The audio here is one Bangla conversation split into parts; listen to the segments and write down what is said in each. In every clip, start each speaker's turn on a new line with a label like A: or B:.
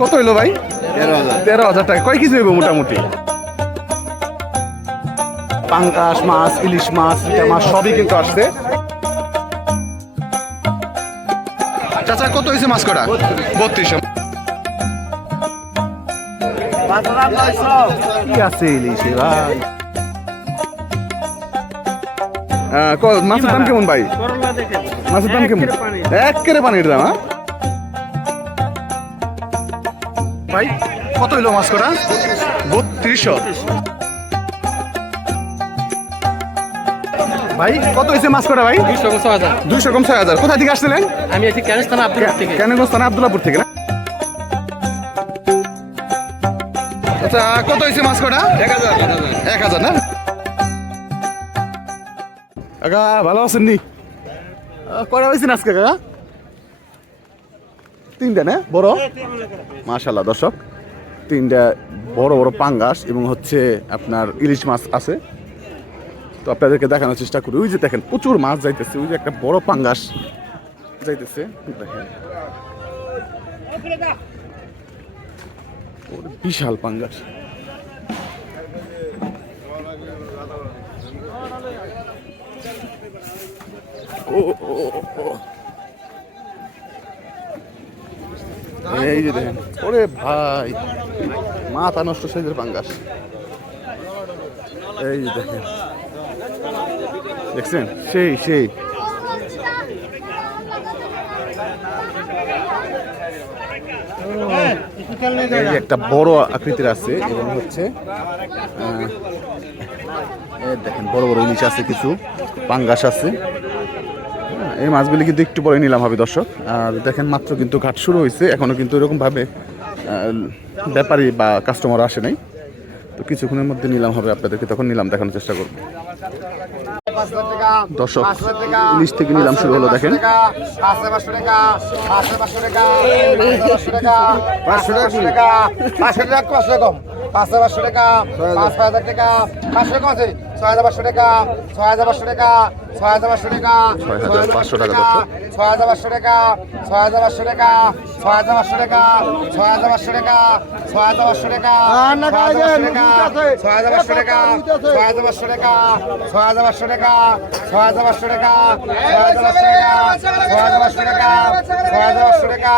A: কত হইল ভাই? তেরো হাজার। টাকা। কয় কেজি হইব মোটামুটি? পাঙ্কাশ মাছ ইলিশ মাছ ইটা মাছ সবই কিন্তু আসছে। চাচা কত হয়েছে মাছ কটা? বত্রিশশো কি আছে ইলিশে ভাই? ক- মাছের দাম কেমন ভাই? মাছের দাম কেমন? এক কেরে পানির দাম হ্যাঁ? কত হইল মাছ কটা? বত্রিশশো। ভাই কত হয়েছে মাছ কটা ভাই?
B: দুইশো কত হাজার।
A: দুইশো কম ছয় হাজার। কোথা থেকে আসছিলেন?
B: আমি আছি ক্যানিস থানা থেকে।
A: আবদুল্লাপুর থেকে না? আচ্ছা কত হয়েছে মাছ কটা? এক হাজার এক হাজার। না? কাকা ভালো আছেন নি? কটা হয়েছেন আজকে কাকা? তিনটা না? বড়? মাশাল্লাহ দর্শক। তিনটা বড় বড় পাঙ্গাস এবং হচ্ছে আপনার ইলিশ মাছ আছে। তো আপনাদেরকে দেখানোর চেষ্টা করি। ওই যে দেখেন, প্রচুর মাছ যাইতেছে। ওই যে একটা বড় পাঙ্গাস যাইতেছে। দেখেন। বিশাল পাঙ্গাস। ও। এই যে দেখেন। ওরে ভাই। মাথা নষ্ট সাইজের পাঙ্গাস এই দেখেন। দেখছেন? সেই সেই। একটা বড় আকৃতির আছে এবং হচ্ছে দেখেন বড় বড় ইলিশ আছে কিছু পাঙ্গাস আছে। হ্যাঁ, এই মাছগুলি কিন্তু একটু পরে নিলাম হবে দর্শক। আর দেখেন মাত্র কিন্তু ঘাট শুরু হয়েছে এখনও কিন্তু এরকম ভাবে আহ, ব্যাপারী বা কাস্টমার আসে নাই তো কিছুক্ষণের মধ্যে নিলাম হবে আপনাদেরকে তখন নিলাম দেখানোর চেষ্টা করব দর্শক ইলিশ থেকে নিলাম শুরু হলো দেখেন
C: টাকা পাঁচশো টাকা পাঁচশো টাকা পাঁচশো পাঁচশো পাঁচশো টাকা পাঁচ হাজার টাকা পাঁচশো কম আছে ছয় হাজার পাঁচশো টাকা ছয় হাজার পাঁচশো টাকা ছয় হাজার পাঁচশো টাকা
A: ছয় হাজার পাঁচশো টাকা দর্শক
C: ছয় হাজার পাঁচশো টাকা ছয় হাজার পাঁচশো টাকা ছয় হাজার পাঁচশো টাকা ছয় হাজার পাঁচশো টাকা ছয় হাজার পাঁচশো টাকা ছয় হাজার পাঁচশো টাকা ছয় হাজার পাঁচশো টাকা ছয় হাজার পাঁচশো টাকা ছয় হাজার পাঁচশো টাকা ছয় হাজার পাঁচশো টাকা ছয় হাজার পাঁচশো টাকা ছয় হাজার পাঁচশো টাকা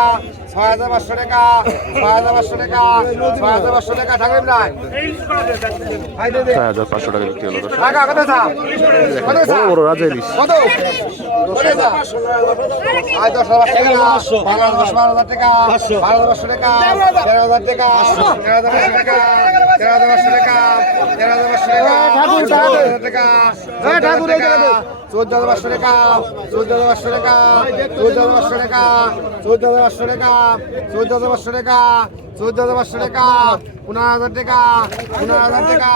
C: ছয় হাজার পাঁচশো টাকা ছয় হাজার পাঁচশো টাকা ছয় হাজার পাঁচশো টাকা ঠাকুর নাই
A: ছয় হাজার পাঁচশো টাকা বিক্রি হলো
C: টাকা কত
A: বড় বড় রাজা ইলিশ
C: কত আয় দশ হাজার টাকা বারো হাজার বারো হাজার টাকা বারো হাজার টাকা তেরো হাজার টাকা তেরো হাজার টাকা তেরো হাজার পাঁচশো টাকা তেরো হাজার পাঁচশো টাকা চোদ্দ হাজার টাকা চোদ্দ হাজার পাঁচশো টাকা, চোদ্দ হাজার পাঁচশো টাকা, চোদ্দ হাজার পাঁচশো চোদ্দ হাজার পাঁচশো চোদ্দ হাজার পাঁচশো চোদ্দ হাজার পাঁচশো টাকা পনেরো হাজার টাকা পনেরো হাজার টাকা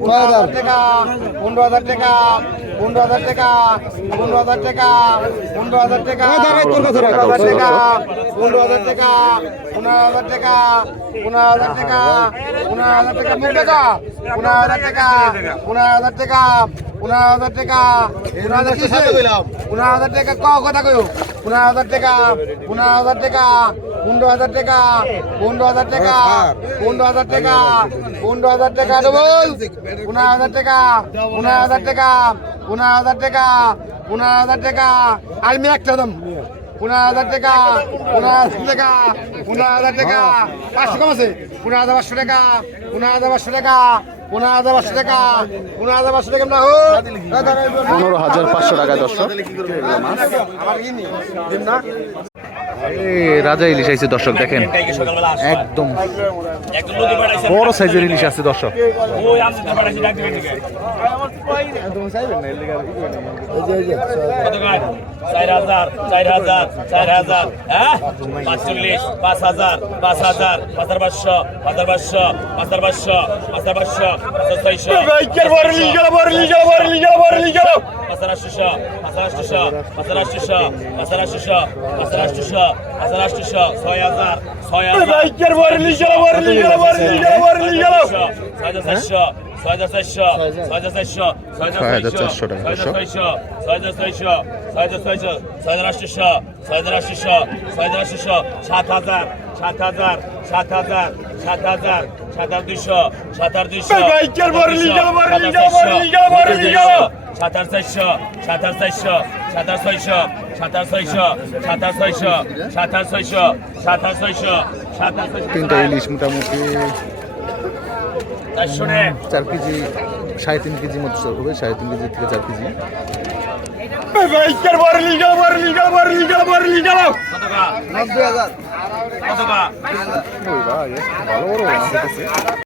C: পনেরো হাজার টাকা পনেরো হাজার টাকা পনেরো হাজার টাকা পনেরো হাজার টাকা পনেরো হাজার টাকা পনেরো হাজার টাকা পনেরো হাজার টাকা পনেরো হাজার টাকা পনেরো হাজার টাকা পনেরো হাজার টাকা মুখ টাকা পনেরো হাজার টাকা পনেরো হাজার টাকা পনেরো হাজার টাকা পনেরো হাজার কিসে পনেরো হাজার টাকা ক কথা কয়ো পনেরো হাজার টাকা পনেরো হাজার টাকা পনেরো হাজার টাকা পনেরো হাজার টাকা পনেরো হাজার টাকা পনেরো হাজার টাকা ডবল পনেরো হাজার টাকা পনেরো হাজার টাকা পনেরো হাজার টাকা পনেরো হাজার টাকা আমি একটা দাম পনেরো হাজার টাকা পনেরো হাজার টাকা পনেরো হাজার টাকা পাঁচশো কম আছে পনেরো হাজার পাঁচশো টাকা পনেরো হাজার পাঁচশো টাকা পনেরো হাজার পাঁচশো টাকা পনেরো হাজার পাঁচশো টাকা না হোক
A: পনেরো হাজার পাঁচশো টাকা দর্শক
C: আমার কি না
A: এই রাজা ইলিশ আছে দর্শক দেখেন। একদম বড় সাইজের ইলিশ আছে দর্শক।
D: চার হাজার চার হাজার চার হাজার হ্যাঁ পাঁচচল্লিশ পাঁচ হাজার পাঁচ হাজার পাঁচ হাজার পাঁচশো পাঁচ হাজার পাঁচশো পাঁচ হাজার পাঁচশো পাঁচ হাজার পাঁচশো পাঁচ হাজার ছয়শো পাঁচ হাজার আটশোশো পাঁচ হাজার আটশোশো পাঁচ হাজার আটশোশো পাঁচ হাজার আটশোশো পাঁচ হাজার আটশোশো পাঁচ হাজার আটশোশো ছয় হাজার ছয় হাজার ছয় হাজার সাত হাজার সাত হাজার সাত হাজার সাত হাজার সাত হাজার দুইশো সাত হাজার দুইশো সাতাশ ছয়শো সাতাশ ছয়শো সাতাশ ছয়শো সাতাশ ছয়শো সাতাশ ছয়শো সাতাশ ছয়শো সাতাশ ছয়শো সাতাশ
A: তিনটা ইলিশ মোটামুটি চার কেজি সাড়ে তিন কেজি মতো সর হবে সাড়ে তিন কেজি থেকে চার কেজি। ভালো বড়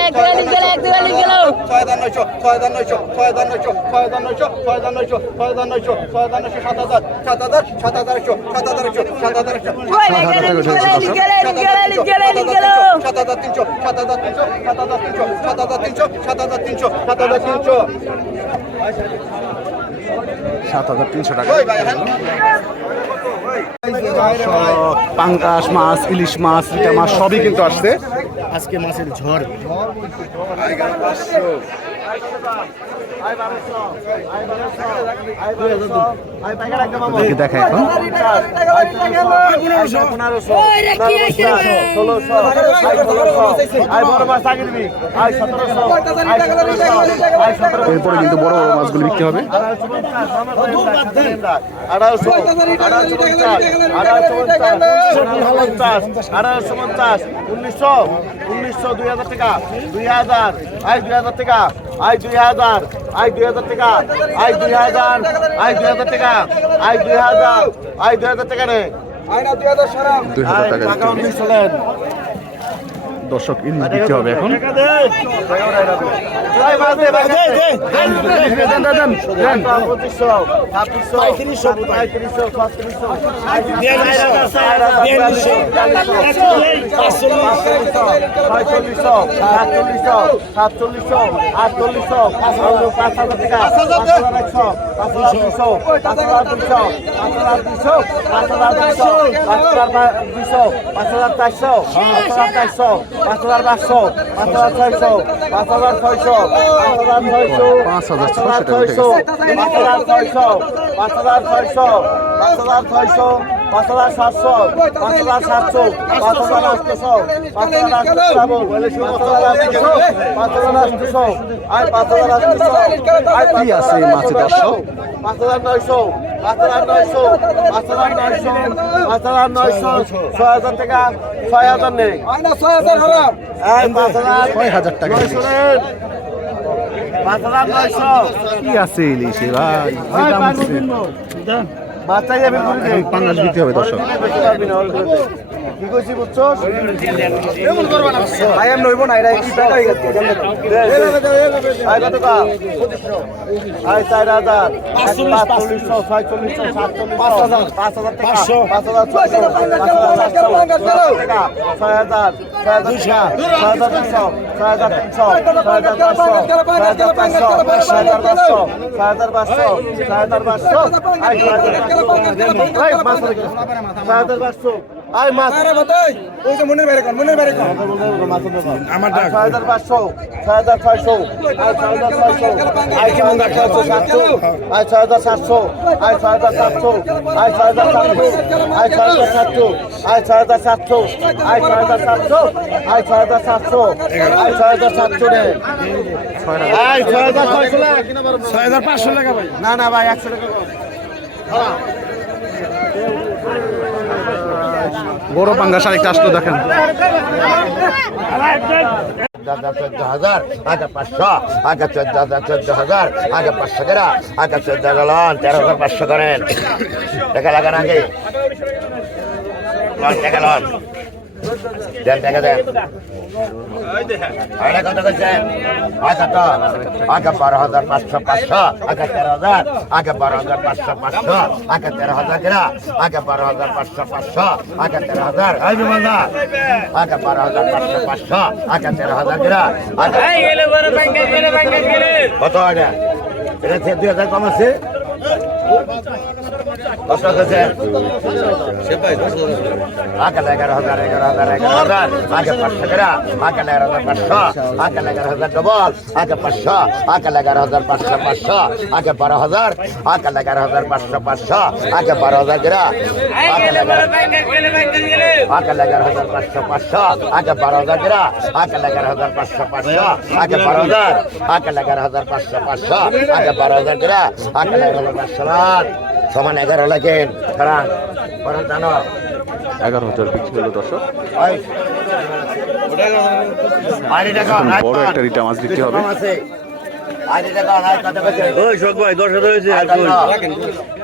E: ভাই গেলে গেলে গেলে গেলে গেলে গেলে গেলে ওই ভাই গেলে গেলে গেলে গেলে গেলে
A: সাত হাজার তিনশো টাকা পাঙ্গাস মাছ ইলিশ মাছ রিটা মাছ সবই কিন্তু আসছে
F: আজকে মাছের ঝড়।
A: এরপরে কিন্তু বড় বড় মাছগুলো বিক্রি হবে।
G: আড়াইশো উনিশশো দুই হাজার টাকা, দুই হাজার আই দুই হাজার টাকা। আই দুই হাজার আই দুই হাজার টাকা আই দুই হাজার আই দুই হাজার টাকা আই দুই হাজার আই দুই হাজার টাকা নে।
A: দুই হাজার টাকা
G: দুই
A: হাজার হবে। দর্শক ইলিশ বিক্রি হবে এখন
G: পাঁচ হাজার দুশো পাঁচ হাজার চারশো পাঁচ হাজার চারশো পাঁচ হাজার পাঁচশো পাঁচ হাজার ছয়শো পাঁচ হাজার ছয়শো পাঁচ হাজার ছয়শো
A: পাঁচ হাজার ছয়শো
G: পাঁচ হাজার ছয়শো পাঁচ হাজার ছয়শো পাঁচ হাজার ছয়শো। পাঁচ হাজার সাতশো পাঁচ হাজার সাতশো পাঁচ হাজার আটশো পাঁচ হাজার আটশো পাঁচ হাজার আটশো আয় পাঁচ হাজার আটশো আয়
A: কি আছে মাছে দর্শক
G: পাঁচ হাজার নয়শো পাঁচ হাজার নয়শো পাঁচ হাজার নয়শো পাঁচ হাজার নয়শো ছয় হাজার টাকা ছয় হাজার নেই পাঁচ হাজার
A: ছয় হাজার টাকা
G: পাঁচ হাজার নয়শো
A: কি আছে ইলিশে ভাই হচ্ছে
G: মাছটাই যাবে
A: পাঙ্গাস বিক্রি হবে দর্শক।
G: কি কইছি বুঝছ
F: এমন হাজার না ভাই আমি নইব
G: না এরা কি টাকা হাজার গেছে আই হাজার পাঁচশো ছয় হাজার পাঁচশো 4600 হাজার পাঁচশো 5000 হাজার পাঁচশো 5500 হাজার 5500 আয় ছয় হাজার পাঁচশো ছয় হাজার পাঁচশো আয় মাছ
F: ওই যে মনের বাইরে কর মনের বাইরে কর
G: আমার হাজার পাঁচশো ছয় হাজার ছয়শো আয় ছয় হাজার ছয়শো আয় ছয় হাজার ছয়শো সাতশো আয় ছয় হাজার সাতশো আয় ছয় হাজার সাতশো আয় ছয় হাজার সাতশো আয় ছয় হাজার সাতশো আয় ছয় হাজার সাতশো আয় ছয় হাজার সাতশো আয় ছয় হাজার সাতশো রে আয় ছয় হাজার ছয়শো ছয় হাজার ভাই না না ভাই একশো টাকা কর।
A: বড় পাঙ্গাস আরেকটা আসলো, দেখেন।
H: চোদ্দ হাজার, আগে পাঁচশো, আগে দাদা চোদ্দ হাজার, আগে পাঁচশো পাঁচশো করেন। লাগান আগে। দেন টাকা দেন। আরে কত করছেন আগে তো আগে বারো হাজার পাঁচশো পাঁচশো। আগে তেরো হাজার আগে বারো হাজার পাঁচশো পাঁচশো। আগে তেরো হাজার কেরা? আগে বারো হাজার পাঁচশো পাঁচশো। আগে তেরো হাজার। এই বিমলদা আগে বারো হাজার পাঁচশো পাঁচশো। আগে তেরো হাজার কত এটা এটা দুই হাজার কম আছে? কত হয়েছে আকাল এগারো হাজার এগারো হাজার এগারো হাজার আগে পাঁচশো টাকা আকাল এগারো হাজার পাঁচশো আকাল এগারো হাজার ডবল আগে পাঁচশো আকাল এগারো হাজার পাঁচশো পাঁচশো আগে বারো হাজার আকাল এগারো হাজার পাঁচশো পাঁচশো আগে বারো হাজার গেরা আকাল এগারো হাজার পাঁচশো পাঁচশো আগে বারো হাজার গেরা আকাল এগারো হাজার পাঁচশো পাঁচশো আগে বারো হাজার আকাল এগারো হাজার পাঁচশো পাঁচশো আগে বারো হাজার গেরা আকাল এগারো হাজার পাঁচশো লাখ সমান এগারো লাগে। কারণ কারণ জানো
A: এগারো হাজার বিক্রি হলো দর্শক। একটা রিটা মাছ হবে।
G: দশ হাজার হয়েছে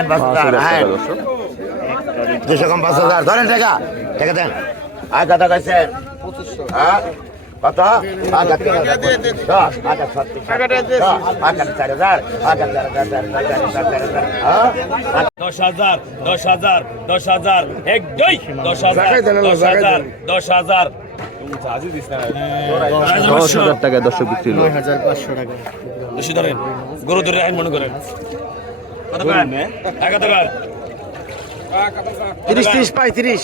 H: লাগেন পাঁচ হাজার, হ্যাঁ। দুশো কম পাঁচ হাজার ধরেন টাকা টাকা দেন আর কত কইছে হ্যাঁ কত তিন হাজার চার হাজার চার হাজার হাজার হাজার হাজার হ্যাঁ
D: দশ হাজার দশ হাজার দশ হাজার এক দুই দশ হাজার দশ হাজার দশ হাজার
A: দশ হাজার টাকায় দর্শক বিক্রি হলো
D: বেশি ধরেন গরু ধরে আইন মনে করেন
G: তিরিশ তিরিশ পঁয়ত্রিশ
D: পঁয়ত্রিশ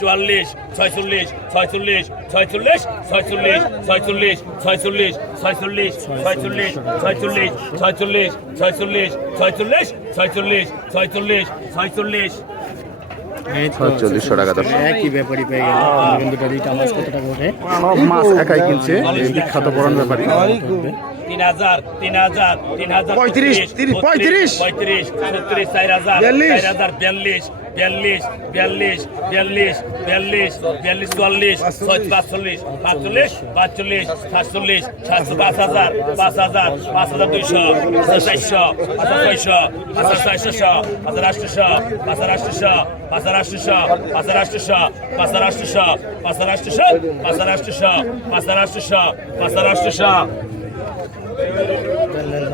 D: চুয়াল্লিশ ছয়চল্লিশ ছয়চল্লিশ ছয়চল্লিশ ছয়চল্লিশ ছয়চল্লিশ ছয়চল্লিশ ছয়চল্লিশ ছয়চল্লিশ ছয়চল্লিশ ছয়চল্লিশ ছয়চল্লিশ ছয়চল্লিশ ছয়চল্লিশ ছয়চল্লিশ ছয়চল্লিশ
A: ছয়চল্লিশশো টাকা দর্শক
G: একই ব্যাপারই পেয়ে গেল দুটো রিটা মাছ কত টাকা ওঠে
A: মাছ একাই কিনছে বিখ্যাত বরণ ব্যাপারী
D: তিন হাজার তিন হাজার তিন হাজার
G: পঁয়ত্রিশ, তিরিশ, পঁয়ত্রিশ।
D: পঁয়ত্রিশ ছত্রিশ চার হাজার চার হাজার বিয়াল্লিশ বিয়াল্লিশ বিয়াল্লিশ বিয়াল্লিশ বিয়াল্লিশ বিয়াল্লিশ চুয়াল্লিশ ছয় পাঁচচল্লিশ পাঁচচল্লিশ পাঁচচল্লিশ সাতচল্লিশ সাতশো পাঁচ হাজার পাঁচ হাজার পাঁচ হাজার দুইশো চারশো পাঁচ ছয়শো পাঁচ ছয়শো পাঁচ আটশোশো পাঁচ আটশোশো পাঁচ আটশোশো পাঁচ আটশোশো পাঁচ আটশোশো পাঁচ আটশোশো পাঁচ আটশোশো পাঁচ আটশোশো পাঁচ আটশোশো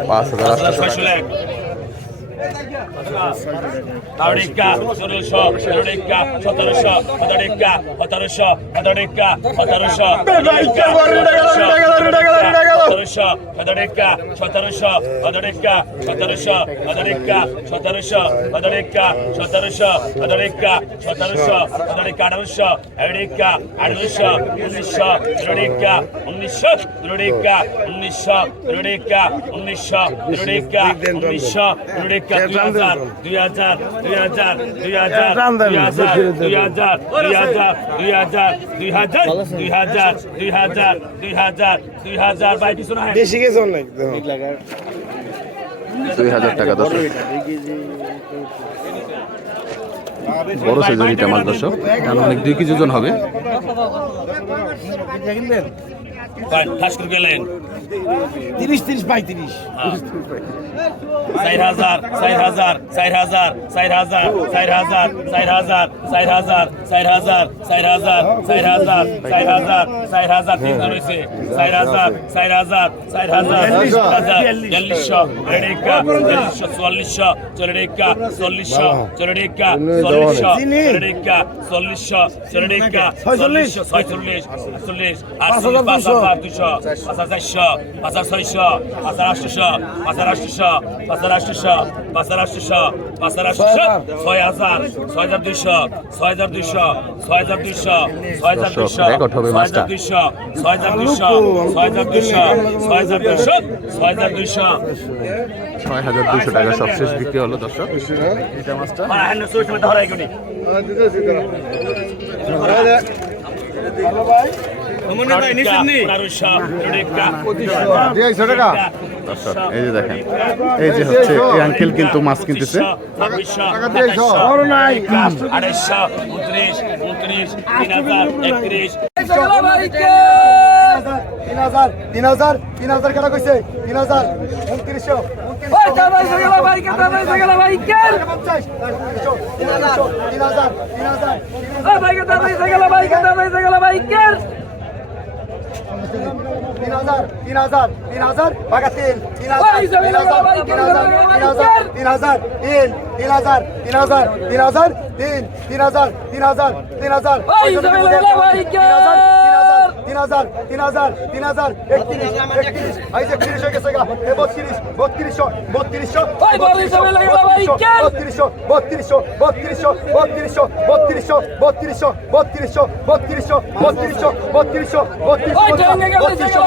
A: পাঁচ হাজার
D: ছয়শো আড়িকা ষোলোশো ষোলোটিকা সতেরোশো সতেরোশো সতেরোশো সতেরোশো সতেরোশো সতেরোশো সতেরোটিকা সতেরোশো সতেরোটিকা সতেরোশো সতেরোটিকা সতেরোশো সতেরোটিকা সতেরোশো সতেরোটিকা সতেরোশো সতেরোটিকা আঠারোশো এড়িকা আঠারোশো উনিশশো ষোলোটিকা উনিশশো ষোলোটিকা উনিশশো ষোলোটিকা উনিশশো ষোলোটিকা উনিশশো ষোলোটিকা দুই হাজার দুই হাজার দুই হাজার দুই হাজার দুই হাজার দুই হাজার দুই হাজার দুই হাজার দুই হাজার দুই হাজার দুই হাজার দুই হাজার দুই হাজার বাই
G: বেশি গেছে অনেক
A: দুই হাজার টাকা দশ বড় সাইজের ইটা মাছ দর্শক। অনেক দুই কেজি ওজন হবে।
D: ঠাস করে গেলেন
G: তিরিশ তিরিশ পঁয়ত্রিশ
D: চার হাজার চার হাজার চার হাজার চার হাজার চার হাজার চার হাজার চার হাজার চার হাজার চার হাজার চার হাজার চার হাজার চার হাজার তিনজন রয়েছে চার হাজার চার হাজার চার হাজার বিয়াল্লিশশো রেডিকা বিয়াল্লিশশো চুয়াল্লিশশো চল্লিশা চল্লিশশো চল্লিশা চল্লিশশো রেডিকা চল্লিশশো চল্লিশা চল্লিশশো ছয়চল্লিশ চল্লিশ আটচল্লিশ হাজার দুশো পাঁচ হাজার চারশো পাঁচ হাজার ছয়শো পাঁচ হাজার আটশোশো পাঁচ হাজার আটশোশো পাঁচ হাজার আটশোশো পাঁচ হাজার আটশোশো পাঁচ হাজার আটশোশো ছয় হাজার ছয় হাজার দুইশো ছয় হাজার দুইশো ছয় হাজার দুইশো ছয় হাজার দুইশো ছয় হাজার দুইশো ছয় হাজার দুইশো ছয় হাজার দুইশো ছয় হাজার দুইশো ছয় হাজার দুইশো
A: ছয় হাজার দুশো টাকা সবশেষ বিক্রি হলো দর্শক রিটা মাছটা
D: হ্যাঁ হ্যাঁ এই যে দেখেন। এই যে হচ্ছে এই আঙ্কেল কিন্তু মাছ কিনতেছে।
I: তিন হাজার
J: তিন হাজার তিন হাজার তিন হাজার কেনা কইছে? তিন হাজার উনত্রিশশো উনত্রিশশো। তিন হাজার তিন হাজার তিন হাজার তিন হাজার তিন হাজার তিন হাজার বাগা তিন তিন হাজার তিন হাজার তিন হাজার তিন হাজার তিন তিন হাজার তিন হাজার তিন হাজার তিন তিন হাজার তিন হাজার তিন হাজার তিন হাজার তিন হাজার তিন হাজার একত্রিশ একত্রিশ আইজ একত্রিশ হয়ে গেছে গা এ বত্রিশ বত্রিশশো বত্রিশশো বত্রিশশো বত্রিশশো বত্রিশশো বত্রিশশো বত্রিশশো বত্রিশশো বত্রিশশো বত্রিশশো বত্রিশশো বত্রিশশো বত্রিশশো বত্রিশশো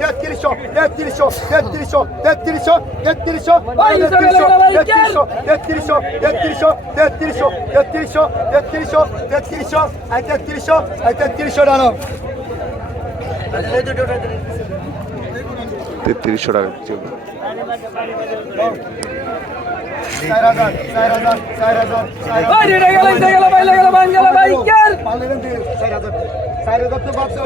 J: তেত্রিশশো তেত্রিশশো তেত্রিশশো তেত্রিশশো তেত্রিশশো তেত্রিশশো তেত্রিশশো তেত্রিশশো তেত্রিশশো তেত্রিশশো তেত্রিশশো তেত্রিশশো আই তেত্রিশশো আই তেত্রিশশো ডানো
D: তেত্রিশশো টাকা চলবে
J: চার হাজার চার হাজার চার হাজার পারলেন দিয়ে চার হাজার চার হাজার তো ভাবছে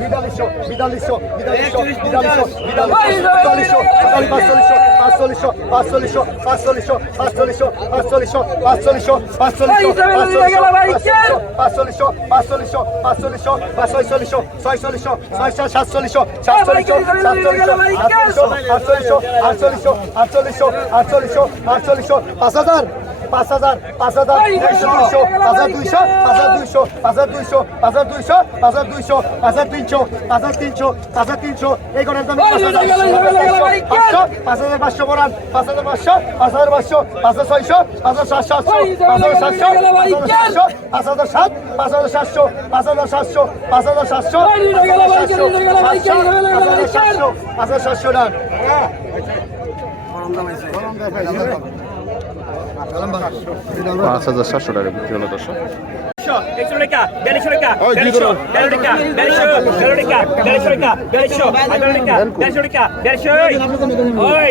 J: বিদালিশো বিদালিশো বিদালিশো বিদালিশো বিদালিশো বিদালিশো পাঁচচল্লিশশো পাঁচচল্লিশশো পাঁচচল্লিশশো পাঁচচল্লিশশো পাঁচচল্লিশশো পাঁচচল্লিশশো পাঁচচল্লিশশো পাঁচচল্লিশশো পাঁচচল্লিশশো পাঁচচল্লিশশো পাঁচচল্লিশশো ছয়চল্লিশশো ছয়শো সাতচল্লিশশো সাতচল্লিশশো সাতচল্লিশশো আটচল্লিশশো আটচল্লিশশো আটচল্লিশশো আটচল্লিশশো আটচল্লিশশো পাঁচ হাজার। পাঁচ হাজার পাঁচ হাজার একশো দুইশো পাঁচ হাজার দুইশো পাঁচ হাজার দুইশো পাঁচ হাজার দুইশো পাঁচ হাজার দুইশো পাঁচ হাজার দুইশো পাঁচ হাজার তিনশো পাঁচ হাজার তিনশো পাঁচ হাজার তিনশো এই গণের দাম পাঁচ হাজার পাঁচশো পাঁচ হাজার পাঁচশো বরান পাঁচ হাজার পাঁচশো পাঁচ হাজার পাঁচশো পাঁচ হাজার ছয়শো পাঁচ হাজার সাতশো পাঁচ হাজার সাতশো পাঁচ হাজার সাত পাঁচ হাজার সাতশো পাঁচ হাজার সাতশো পাঁচ হাজার সাতশো পাঁচ হাজার সাতশো পাঁচ হাজার সাতশো টাকা
D: পাঁচ হাজার সাতশো টাকা বিক্রি হলো দর্শক।
I: একশো টাকা দেড়শো টাকা দেড়শো দেড়শো টাকা দেড়শো দেড়শো টাকা দেড়শো টাকা দেড়শো আর টাকা দেড়শো টাকা দেড়শো ওই।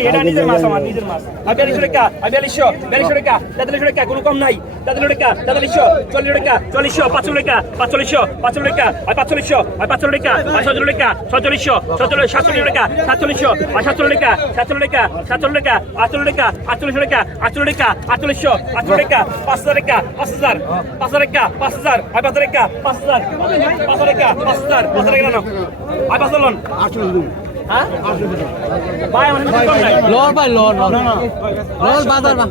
I: এটা নিজের মাছ আমার নিজের মাছ। আর দেড়শো টাকা আর দেড়শো দেড়শো টাকা তেতাল্লিশশো টাকা কোনো কম নাই। তেতাল্লিশ টাকা তেতাল্লিশশো চল্লিশ টাকা চল্লিশশো পাঁচশো টাকা পাঁচচল্লিশশো পাঁচশো টাকা আর পাঁচচল্লিশশো আর পাঁচশো টাকা আর সাতচল্লিশ টাকা সাতচল্লিশশো আর সাতচল্লিশ টাকা সাতচল্লিশ টাকা সাতচল্লিশ টাকা আটচল্লিশ টাকা আটচল্লিশ টাকা আটচল্লিশ টাকা আটচল্লিশশো আটচল্লিশ টাকা পাঁচ হাজার টাকা পাঁচ হাজার পাঁচ হাজার টাকা পাঁচ হাজার। আয় পাঁচ রেখা পাঁচ হাজার। পাঁচ রেখা পাঁচ হাজার। পাঁচ রেখা না আয় পাঁচ লন। লর হ্যাঁ? ভাই
B: লর লর বাজার বা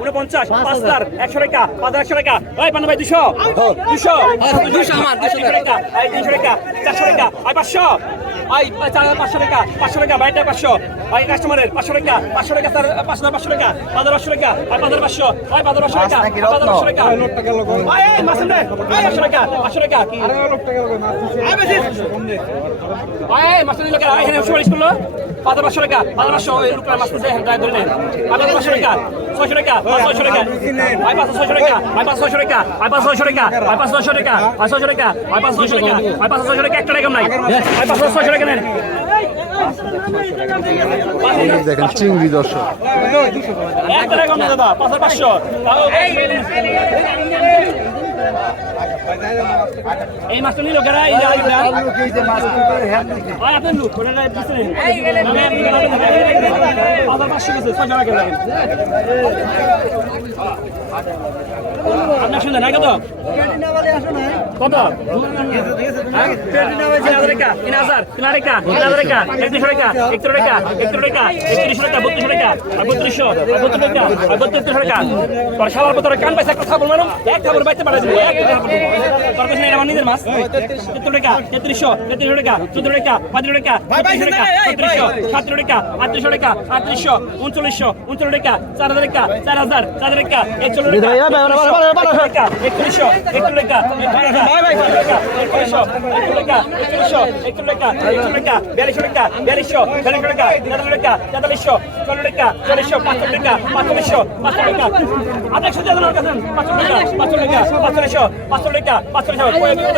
I: উনপঞ্চাশ পাঁচ হাজার একশো টাকা পাঁচ হাজার একশো টাকা ভাই পান্না ভাই দুশো দুশো
B: দুশো আমার, দুশো
I: টাকা তিনশো টাকা চারশো টাকা আই পাঁচশো আই চার হাজার পাঁচশো টাকা পাঁচশো টাকা বাইটা পাঁচশো আই কাস্টমারের পাঁচশো টাকা পাঁচশো টাকা স্যার পাঁচ হাজার পাঁচশো টাকা পাঁচ পাঁচশো টাকা আই পাঁচ পাঁচশো আই পাঁচ পাঁচশো টাকা পাঁচ পাঁচশো টাকা আনবে আই পাঁচশো টাকা পাঁচশো টাকা মাছ নিল কেন এখানে সুপারিশ করল পাঁচ পাঁচশো টাকা পাঁচ পাঁচশো মাছ ধরে নেন পাঁচ পাঁচশো টাকা ছয়শো টাকা পাঁচ ছয়শো টাকা আই পাঁচ ছয়শো টাকা আই পাঁচ ছয়শো টাকা আই পাঁচ ছয়শো টাকা আই পাঁচ ছয়শো টাকা আই ছয়শো টাকা আই পাঁচ ছয়শো টাকা আই পাঁচ ছয়শো টাকা একটা টাকা নাই আই পাঁচ ছয়শো টাকা
D: দেখেন চিংড়ি দর্শক
I: এই মাছটা নিল কেরা এই যে আইটা আয় আপনার লোক করে না দিছেন। আমি আপনি পাঁচ হাজার পাঁচশো গেছে ছয় টাকা লাগেন আপনার শুনলেন না কত কত? হ্যাঁ? তিন হাজার টাকা তিন টাকা তিন হাজার টাকা একত্রিশশো টাকা একত্রিশ টাকা একত্রিশ টাকা একত্রিশশো টাকা বত্রিশশো টাকা আর বত্রিশশো আর বত্রিশ টাকা আর বত্রিশশো টাকা। পরে সবার পর কান পাইছে একটা মানো এক খাবার বাইতে দেবো এক খাবার তোর কাছে নেই আমার নিজের মাছ তেত্রিশ টাকা তেত্রিশশো তেত্রিশ টাকা চোদ্দ টাকা পঁয়ত্রিশ টাকা পঁয়ত্রিশ টাকা ছত্রিশশো সাতশো টাকা আটত্রিশশো টাকা আটত্রিশশো উনচল্লিশশো উনচল্লিশ টাকা চার হাজার টাকা চার হাজার চার টাকা একচল্লিশ টাকা একচল্লিশশো একচল্লিশ টাকা টাকা একচল্লিশশো একচল্লিশ টাকা একচল্লিশ টাকা বিয়াল্লিশশো টাকা বিয়াল্লিশশো বিয়াল্লিশশো টাকা তেতাল্লিশ টাকা তেতাল্লিশশো চল্লিশ টাকা চল্লিশশো পাঁচশো টাকা পাঁচচল্লিশশো পাঁচশো টাকা। আঠাশশো টাকা পাঁচশো টাকা পাঁচশো টাকা পাঁচশো টাকা পাঁচশো টাকা পাঁচশো টাকা পাঁচশো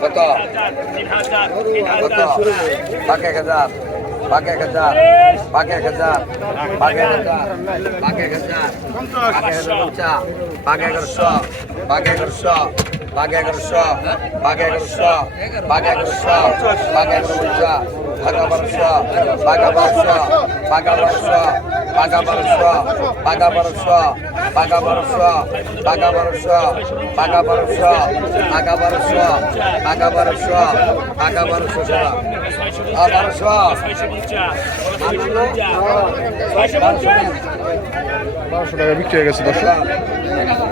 K: কত কত পাকে এক হাজার পাকে এক হাজার পাকে এক হাজার পাকে এক হাজার পাকে এক হাজার পাকে এক হাজার পঞ্চা পাকে এগারোশো পাকে এগারোশো পাকে এগারোশো পাকে এগারোশো পাকে এগারোশো পাকে এগারো পঞ্চা পাকা বারোশো পাকা বারোশো পাকা বারোশো পাকা বারোশো পাকা বারোশো পাকা বারোশো পাকা বারোশো পাকা বারোশো পাকা বারোশো পাকা বারোশো পাকা বারোশো সারা বারোশো
A: বারোশো টাকা বিক্রি হয়ে গেছে দর্শক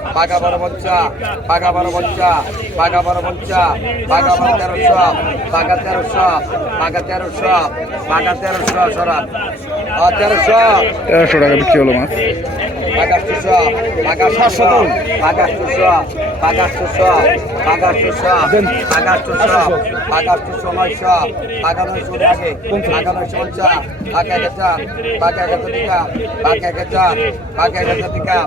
K: পাকা বারো বঞ্চা পাকা বারো বঞ্চা পাকা বারো বঞ্চা পাকা বারো তেরোশো পাকা তেরোশো পাকা তেরোশো পাকা তেরোশো, সরান। তেরোশো।
A: তেরোশো টাকা বিক্রি হলো মাছ।
K: বাগাস চুষা বাগাস চুষা বাগাস চুষা বাগাস চুষা বাগাস চুষা বাগাস চুষা বাগাস চুষা নয়শো বাগা নয়শো লাগে বাগা নয়শো পঞ্চাশ বাগা গেচার বাগা গেচা টিকা বাগা গেচার বাগা গেচা টিকা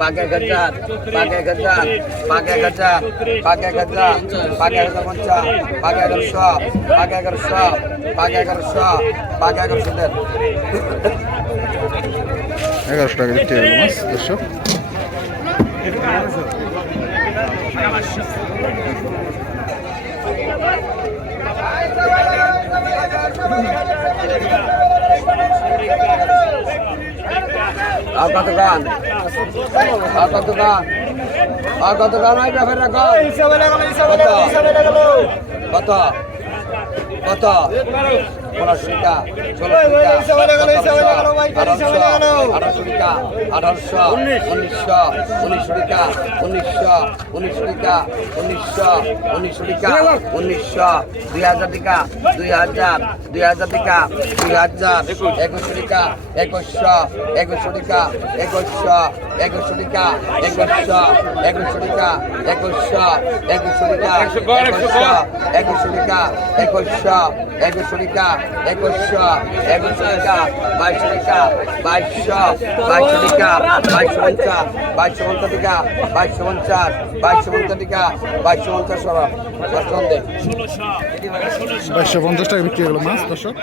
K: বাগা গেচার বাগা গেচার বাগা গেচার বাগা গেচার বাগা গেচা পঞ্চাশ বাগা এগারোশো বাগা এগারোশো বাগা এগারোশো বাগা এগারোশো
A: এগারোশো টাকা বিক্রি হলো মাছ, দর্শক।
K: গান আর কত গান আর কত গান হয় ব্যাপারে কত? কত? পনেরোশো টাকা, ষোলোশো টাকা, আঠারোশো টাকা, আঠারোশো উনিশশো উনিশশো টাকা, উনিশশো উনিশশো টাকা, উনিশশো উনিশশো টাকা, উনিশশো দুই হাজার টাকা, দুই হাজার দুই হাজার টাকা, দুই হাজার একুশশো টাকা, একুশশো একুশশো টাকা, একুশশো একুশশো টাকা, একুশশো একুশশো টাকা, একুশশো একুশশো টাকা, একুশশো একুশশো টাকা, একুশশো একুশশো টাকা, একুশশো একুশশো টাকা, বাইশশো টাকা, বাইশশো বাইশশো টাকা বাইশশো পঞ্চাশ বাইশশো পঞ্চাশ টাকা বাইশশো পঞ্চাশ বাইশশো পঞ্চাশ টাকা বাইশশো পঞ্চাশ সরব
A: বাইশশো পঞ্চাশ টাকা বিক্রি হলো মাছ দর্শক।